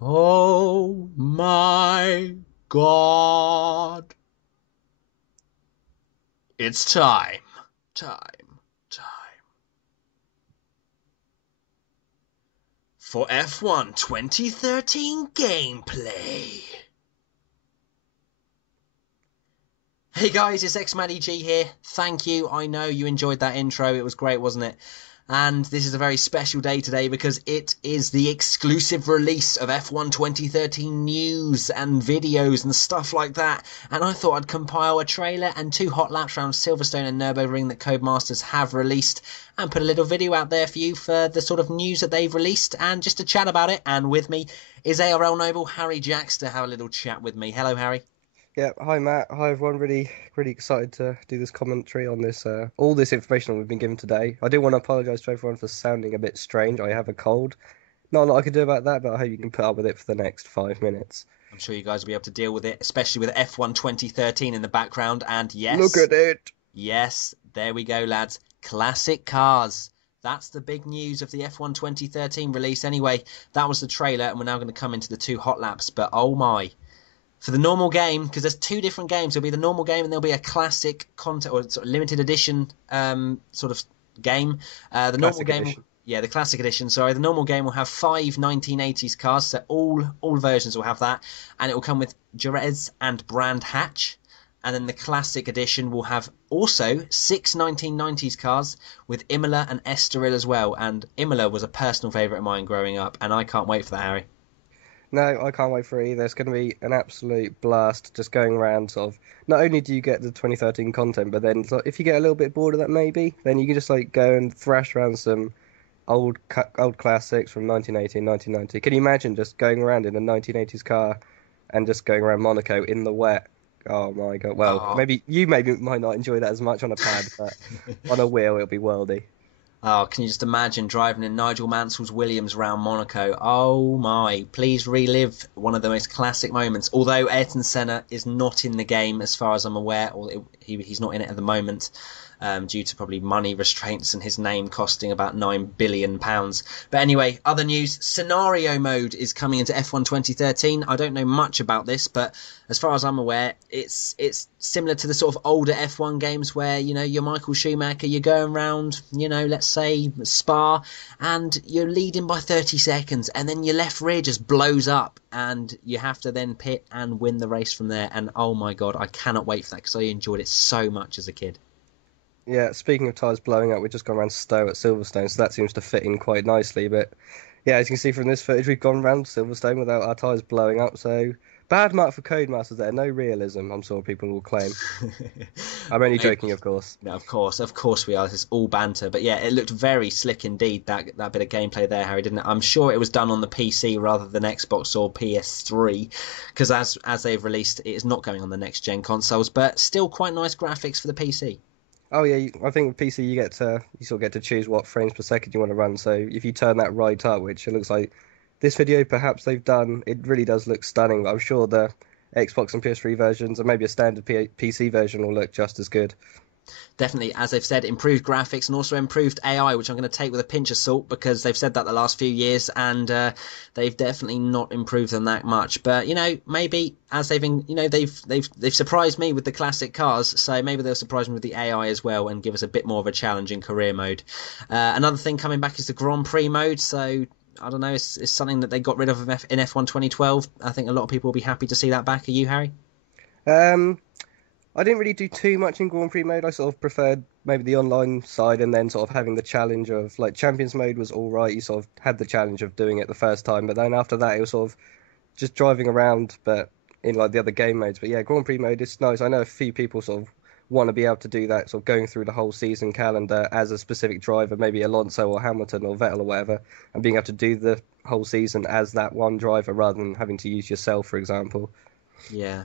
Oh my God. It's time. Time. Time. For F1 2013 gameplay. Hey guys, it's xMattyG here. Thank you. I know you enjoyed that intro. It was great, wasn't it? And this is a very special day today because it is the exclusive release of F1 2013 news and videos and stuff like that. And I thought I'd compile a trailer and 2 hot laps around Silverstone and Nürburgring that Codemasters have released and put a little video out there for you for the sort of news that they've released and just to chat about it. And with me is ARL Noble, Harry Jacks, to have a little chat with me. Hello, Harry. Yeah, hi Matt, hi everyone. Really excited to do this commentary on this, all this information we've been given today. I do want to apologise to everyone for sounding a bit strange. I have a cold. Not a lot I can do about that, but I hope you can put up with it for the next 5 minutes. I'm sure you guys will be able to deal with it, especially with F1 2013 in the background. And Look yes, at it! yes, there we go, lads. Classic cars. That's the big news of the F1 2013 release anyway. That was the trailer, and we're now going to come into the 2 hot laps. But oh my. For the normal game, because there's 2 different games. There'll be the normal game and there'll be a classic content or sort of limited edition sort of game. The normal Classic game, edition. yeah, the classic edition. Sorry, the normal game will have 5 1980s cars. So all versions will have that, and it will come with Jerez and Brand Hatch. And then the classic edition will have also 6 1990s cars with Imola and Estoril as well. And Imola was a personal favourite of mine growing up, and I can't wait for that, Harry. No, I can't wait for it either. It's going to be an absolute blast just going around sort of. Not only do you get the 2013 content, but then if you get a little bit bored of that maybe, then you can just like go and thrash around some old classics from 1980 and 1990. Can you imagine just going around in a 1980s car and just going around Monaco in the wet? Oh my God. Well, Oh, maybe might not enjoy that as much on a pad, but on a wheel it'll be worldy. Oh, can you just imagine driving in Nigel Mansell's Williams round Monaco? Oh my, please relive one of the most classic moments. Although Ayrton Senna is not in the game as far as I'm aware, or he's not in it at the moment, due to probably money restraints and his name costing about £9 billion. But anyway, other news, scenario mode is coming into F1 2013. I don't know much about this, but as far as I'm aware, it's similar to the sort of older F1 games where, you know, you're Michael Schumacher, you're going around, you know, let's say Spa, and you're leading by 30 seconds, and then your left rear just blows up, and you have to then pit and win the race from there. And oh my God, I cannot wait for that because I enjoyed it so much as a kid. Yeah, speaking of tyres blowing up, we've just gone around Stowe at Silverstone, so that seems to fit in quite nicely. But yeah, as you can see from this footage, we've gone around Silverstone without our tyres blowing up. So bad mark for Codemasters there. No realism, I'm sure people will claim. I'm only No, joking, of course. no, of course we are. It's all banter, but yeah, it looked very slick indeed. That bit of gameplay there, Harry, didn't it? I'm sure it was done on the PC rather than Xbox or PS3, because as they've released, it is not going on the next gen consoles, but still quite nice graphics for the PC. Oh yeah, I think with PC you sort of get to choose what frames per second you want to run. So if you turn that right up, which it looks like this video perhaps they've done, it really does look stunning. I'm sure the Xbox and PS3 versions and maybe a standard PC version will look just as good. Definitely, as they've said, improved graphics and also improved AI, which I'm going to take with a pinch of salt because they've said that the last few years, and they've definitely not improved them that much. But you know, maybe as they've surprised me with the classic cars, so maybe they'll surprise me with the AI as well and give us a bit more of a challenge in career mode. Another thing coming back is the Grand Prix mode. So I don't know, it's something that they got rid of in F1 2012. I think a lot of people will be happy to see that back. Are you, Harry? Um, I didn't really do too much in Grand Prix mode. I sort of preferred maybe the online side and then sort of having the challenge of like Champions mode was all right. You sort of had the challenge of doing it the first time, but then after that it was sort of just driving around, but in like the other game modes. But yeah, Grand Prix mode is nice. I know a few people sort of want to be able to do that, sort of going through the whole season calendar as a specific driver, maybe Alonso or Hamilton or Vettel or whatever, and being able to do the whole season as that one driver rather than having to use yourself, for example. Yeah,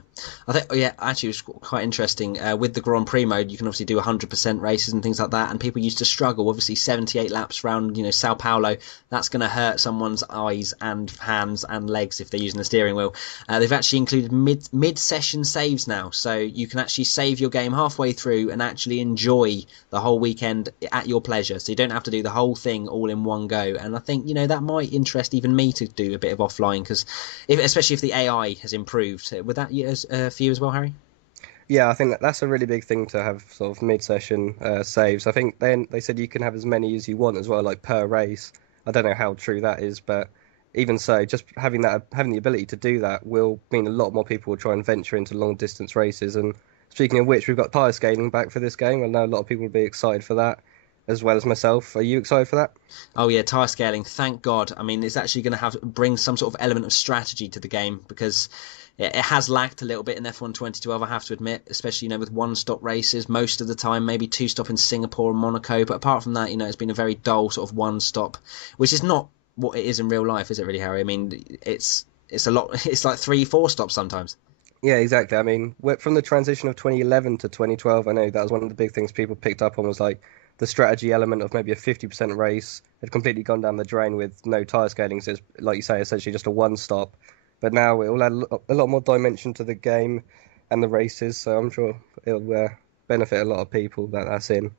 I think actually it was quite interesting with the Grand Prix mode. You can obviously do 100% races and things like that, and people used to struggle. Obviously, 78 laps around Sao Paulo, that's going to hurt someone's eyes and hands and legs if they're using the steering wheel. They've actually included mid session saves now, so you can actually save your game halfway through and actually enjoy the whole weekend at your pleasure. So you don't have to do the whole thing all in one go. And I think that might interest even me to do a bit of offline, because especially if the AI has improved. Would that for you as well, Harry? Yeah, I think that's a really big thing to have sort of mid-session saves. I think then they said you can have as many as you want as well, like per race. I don't know how true that is, but even so, just having the ability to do that will mean a lot more people will try and venture into long distance races. And speaking of which, we've got tyre scaling back for this game. I know a lot of people will be excited for that, as well as myself. Are you excited for that? Oh yeah, tire scaling. Thank God. I mean, it's actually going to bring some sort of element of strategy to the game, because it has lacked a little bit in F1 2012. I have to admit, especially with one-stop races most of the time, maybe two-stop in Singapore and Monaco. But apart from that, it's been a very dull sort of one-stop, which is not what it is in real life, is it really, Harry? I mean, it's a lot. It's like 3-4 stops sometimes. Yeah, exactly. I mean, from the transition of 2011 to 2012, I know that was one of the big things people picked up on, was like the strategy element of maybe a 50% race had completely gone down the drain with no tyre scaling. So it's, like you say, essentially just a one stop. But now it will add a lot more dimension to the game and the races. So I'm sure it'll benefit a lot of people that's in.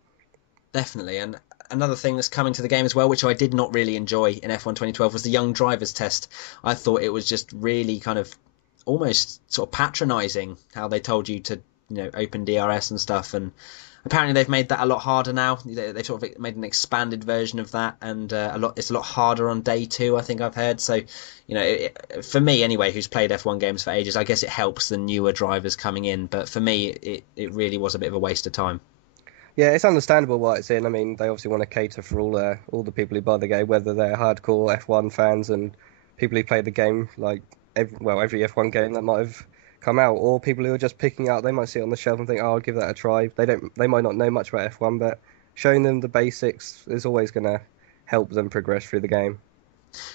Definitely. And another thing that's coming to the game as well, which I did not really enjoy in F1 2012, was the young drivers test. I thought it was just really kind of almost sort of patronising how they told you to, open DRS and stuff. And apparently they've made that a lot harder now. They've sort of made an expanded version of that, and it's a lot harder on day two, I think I've heard. So, for me anyway, who's played F1 games for ages, I guess it helps the newer drivers coming in. But for me, it really was a bit of a waste of time. Yeah, it's understandable why it's in. I mean, they obviously want to cater for all the people who buy the game, whether they're hardcore F1 fans and people who play the game, like every F1 game that might have come out, or people who are just picking it up. They might see it on the shelf and think, "Oh, I'll give that a try." They might not know much about F1, but showing them the basics is always going to help them progress through the game.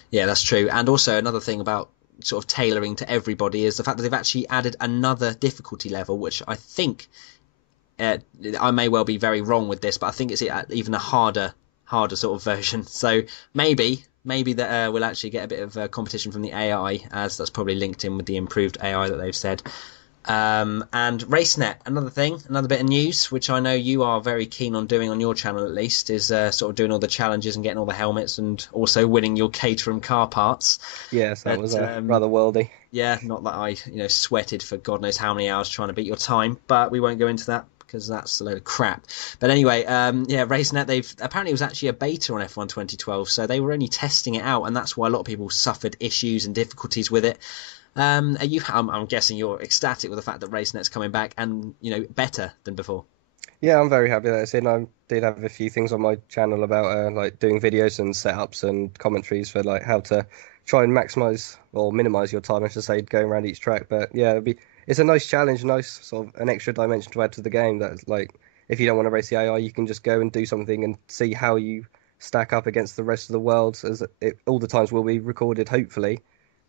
Yeah, that's true. And also another thing about sort of tailoring to everybody is the fact that they've actually added another difficulty level, which I think I may well be very wrong with this, but I think it's even a harder sort of version. So maybe that we'll actually get a bit of competition from the AI, as that's probably linked in with the improved AI that they've said. And RaceNet, another bit of news, which I know you are very keen on doing on your channel at least, is sort of doing all the challenges and getting all the helmets, and also winning your Caterham car parts. Yes, that was rather worldy. Yeah, not that I sweated for God knows how many hours trying to beat your time, but we won't go into that, because that's a load of crap. But anyway, RaceNet, apparently it was actually a beta on F1 2012, so they were only testing it out, and that's why a lot of people suffered issues and difficulties with it. I'm guessing you're ecstatic with the fact that RaceNet's coming back and better than before. Yeah, I'm very happy that it's in. I did have a few things on my channel about like doing videos and setups and commentaries for like how to try and maximize or minimize your time, I should say, going around each track. But yeah, it's a nice challenge, nice sort of an extra dimension to add to the game. That's like, if you don't want to race the AI, you can just go and do something and see how you stack up against the rest of the world. As all the times will be recorded, hopefully,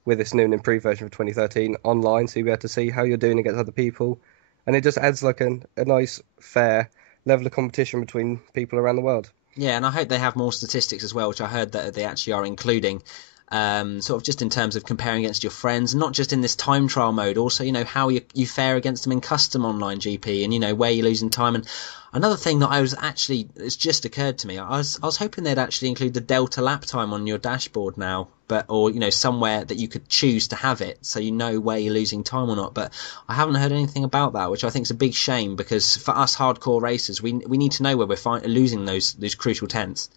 with this new and improved version of 2013 online, so you'll be able to see how you're doing against other people. And it just adds like a nice, fair level of competition between people around the world. Yeah, and I hope they have more statistics as well, which I heard that they actually are including. Sort of just in terms of comparing against your friends, not just in this time trial mode, also, how you fare against them in custom online GP, and, where you're losing time. And another thing that it's just occurred to me, I was hoping they'd actually include the Delta lap time on your dashboard now, or somewhere that you could choose to have it, so where you're losing time or not. But I haven't heard anything about that, which I think is a big shame, because for us hardcore racers, we need to know where we're losing those crucial tenths.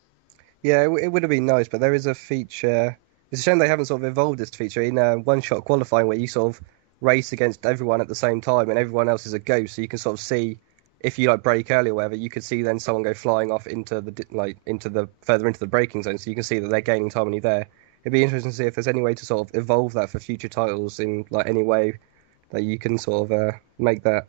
Yeah, it would have been nice, but there is a feature. It's a shame they haven't sort of evolved this feature in one-shot qualifying, where you sort of race against everyone at the same time, and everyone else is a ghost, so you can sort of see if you like brake early or whatever. You could see then someone go flying off into the further into the braking zone, so you can see that they're gaining time when you're there. It'd be interesting to see if there's any way to sort of evolve that for future titles in like any way that you can sort of make that.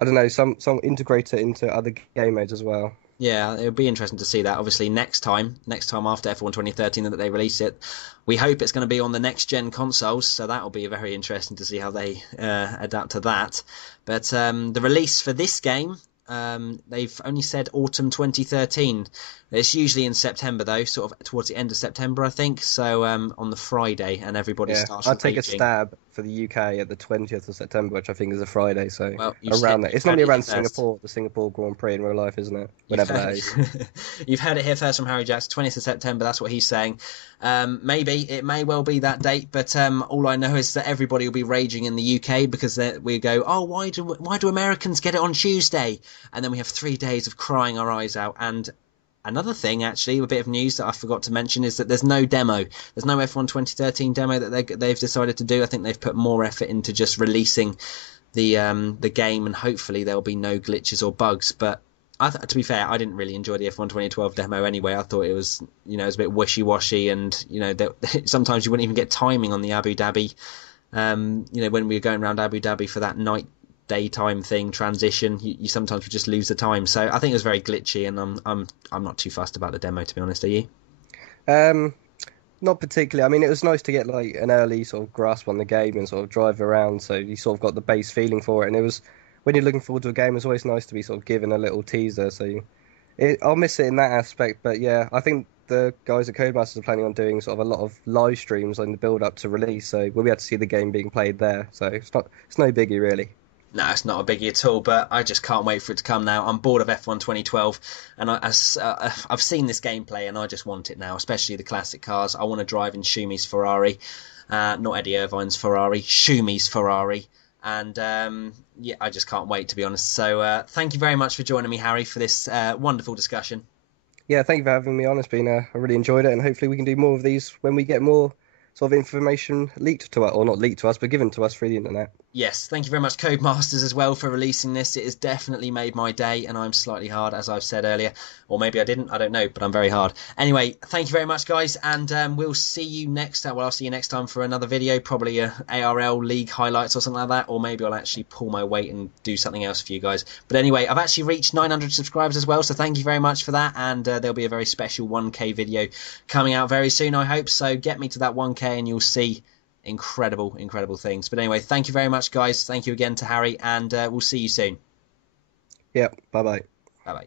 I don't know, some integrate it into other game modes as well. Yeah, it would be interesting to see that. Obviously, next time after F1 2013 that they release it, we hope it's going to be on the next gen consoles. So that will be very interesting to see how they adapt to that. But the release for this game, they've only said autumn 2013. It's usually in September though, sort of towards the end of September, I think. So on the Friday, and everybody Yeah, starts I'd take a raging. stab for the UK at the 20th of September, which I think is a Friday. So Well, around that, you've it's heard normally it here around first. Singapore, the Singapore Grand Prix in real life, isn't it? You've Whenever heard that is. it. You've heard it here first from Harry Jacks. 20th of September. That's what he's saying. Maybe it may well be that date, but all I know is that everybody will be raging in the UK because we go, oh, why do Americans get it on Tuesday? And then we have 3 days of crying our eyes out. And another thing, actually, a bit of news that I forgot to mention is that there's no demo. There's no F1 2013 demo that they've decided to do. I think they've put more effort into just releasing the game, and hopefully there'll be no glitches or bugs. But to be fair, I didn't really enjoy the F1 2012 demo anyway. I thought it was, it was a bit wishy-washy, and sometimes you wouldn't even get timing on the Abu Dhabi. When we were going around Abu Dhabi for that night daytime thing transition, you sometimes would just lose the time. So I think it was very glitchy, and I'm not too fussed about the demo, to be honest. Are you? Um, Not particularly. I mean, it was nice to get like an early sort of grasp on the game and sort of drive around, so you sort of got the base feeling for it. And it was when you're looking forward to a game, it's always nice to be sort of given a little teaser. I'll miss it in that aspect. But yeah, I think the guys at Codemasters are planning on doing sort of a lot of live streams on the build up to release, so we'll be able to see the game being played there. So it's no biggie really. No, it's not a biggie at all, but I just can't wait for it to come now. I'm bored of F1 2012, and I've seen this gameplay, and I just want it now, especially the classic cars. I want to drive in Schumi's Ferrari, not Eddie Irvine's Ferrari, Schumi's Ferrari. And yeah, I just can't wait, to be honest. So thank you very much for joining me, Harry, for this wonderful discussion. Yeah, thank you for having me on. It's been I really enjoyed it, and hopefully we can do more of these when we get more sort of information leaked to us, or not leaked to us, but given to us through the internet. Yes, thank you very much, Codemasters, as well, for releasing this. It has definitely made my day, and I'm slightly hard, as I've said earlier. Or maybe I didn't, I don't know, but I'm very hard. Anyway, thank you very much, guys, and we'll see you next time. Well, I'll see you next time for another video, probably a ARL League highlights or something like that, or maybe I'll actually pull my weight and do something else for you guys. But anyway, I've actually reached 900 subscribers as well, so thank you very much for that, and there'll be a very special 1K video coming out very soon, I hope. So get me to that 1K and you'll see incredible things. But anyway, thank you very much, guys. Thank you again to Harry, and we'll see you soon. Yeah, bye bye. Bye bye.